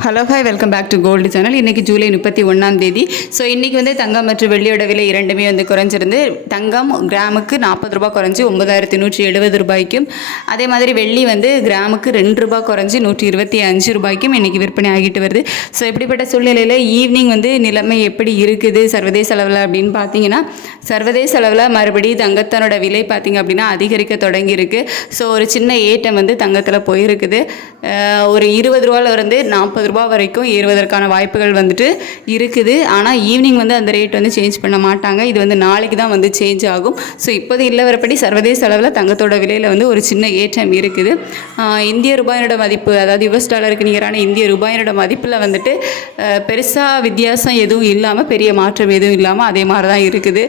Hello hi welcome back to gold channel. இன்றைக்கி July 31 so இன்றைக்கி வந்து தங்கம் மற்றும் வெள்ளியோட விலை இரண்டுமே வந்து குறைஞ்சிருந்து தங்கம் கிராமுக்கு 40 ரூபா குறைஞ்சி 9170 ரூபாய்க்கும், அதே மாதிரி வெள்ளி வந்து கிராமுக்கு 2 ரூபா குறைஞ்சி 125 ரூபாய்க்கும் இன்றைக்கி விற்பனை ஆகிட்டு வருது. ஸோ இப்படிப்பட்ட சூழ்நிலையில் ஈவினிங் வந்து நிலைமை எப்படி இருக்குது சர்வதேச அளவில் அப்படின்னு பார்த்தீங்கன்னா, சர்வதேச அளவில் மறுபடியும் தங்கத்தனோட விலை பார்த்திங்க அப்படின்னா அதிகரிக்க தொடங்கியிருக்கு. ஸோ ஒரு சின்ன ஏற்றம் வந்து தங்கத்தில் போயிருக்குது. ஒரு 20 ரூபாயிலிருந்து 40 ரூபா வரைக்கும் ஏறுவதற்கான வாய்ப்புகள் வந்துட்டு இருக்குது. ஆனால் ஈவினிங் வந்து அந்த ரேட் வந்து சேஞ்ச் பண்ண மாட்டாங்க. இது வந்து நாளைக்கு தான் வந்து சேஞ்ச் ஆகும். ஸோ இப்போது இல்லவரப்படி சர்வதேச அளவில் தங்கத்தோட விலையில் வந்து ஒரு சின்ன ஏற்றம் இருக்குது. இந்திய ரூபாயினோட மதிப்பு, அதாவது US டாலருக்கு நிகரான இந்திய ரூபாயினோட மதிப்பில் வந்துட்டு பெருசாக வித்தியாசம் எதுவும் இல்லாமல், பெரிய மாற்றம் எதுவும் இல்லாமல் அதே மாதிரி தான் இருக்குது.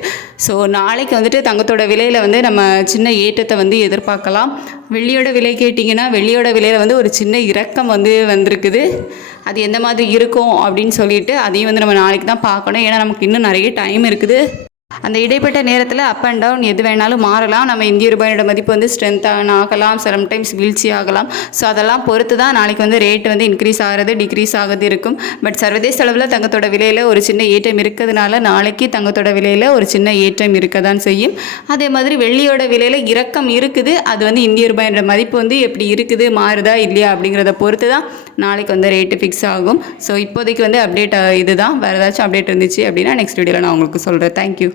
ஸோ நாளைக்கு வந்துட்டு தங்கத்தோட விலையில் வந்து நம்ம சின்ன ஏற்றத்தை வந்து எதிர்பார்க்கலாம். வெள்ளியோட விலை கேட்டிங்கன்னா, வெள்ளியோட விலையில் வந்து ஒரு சின்ன இறக்கம் வந்திருக்குது. அது எந்த மாதிரி இருக்கும் அப்படின்னு சொல்லிட்டு அதையும் வந்து நம்ம நாளைக்கு தான் பார்க்கணும். ஏன்னா நமக்கு இன்னும் நிறைய டைம் இருக்குது. அந்த இடைப்பட்ட நேரத்தில் அப் அண்ட் டவுன் எது வேணாலும் மாறலாம். நம்ம இந்திய ரூபாயோட மதிப்பு வந்து ஸ்ட்ரென்த்தாக ஆகலாம், சம்டைம்ஸ் வீழ்ச்சி ஆகலாம். ஸோ அதெல்லாம் பொறுத்து தான் நாளைக்கு வந்து ரேட் வந்து இன்க்ரீஸ் ஆகிறது டிக்ரீஸ் ஆகிறது இருக்கும். பட் சர்வதேச அளவில் தங்கத்தோட விலையில் ஒரு சின்ன ஏற்றம் இருக்கிறதுனால நாளைக்கு தங்கத்தோட விலையில் ஒரு சின்ன ஏற்றம் இருக்க தான் செய்யும். அதே மாதிரி வெள்ளியோட விலையில் இறக்கம் இருக்குது. அது வந்து இந்திய ரூபாயோட மதிப்பு வந்து எப்படி இருக்குது, மாறுதா இல்லையா அப்படிங்கிறத பொறுத்து தான் நாளைக்கு வந்து ரேட்டு ஃபிக்ஸ் ஆகும். ஸோ இப்போதைக்கு வந்து அப்டேட் இதுதான். வேறு ஏதாச்சும் அப்டேட் இருந்துச்சு அப்படின்னா நெக்ஸ்ட் வீடியோவில் நான் உங்களுக்கு சொல்கிறேன். தேங்க்யூ.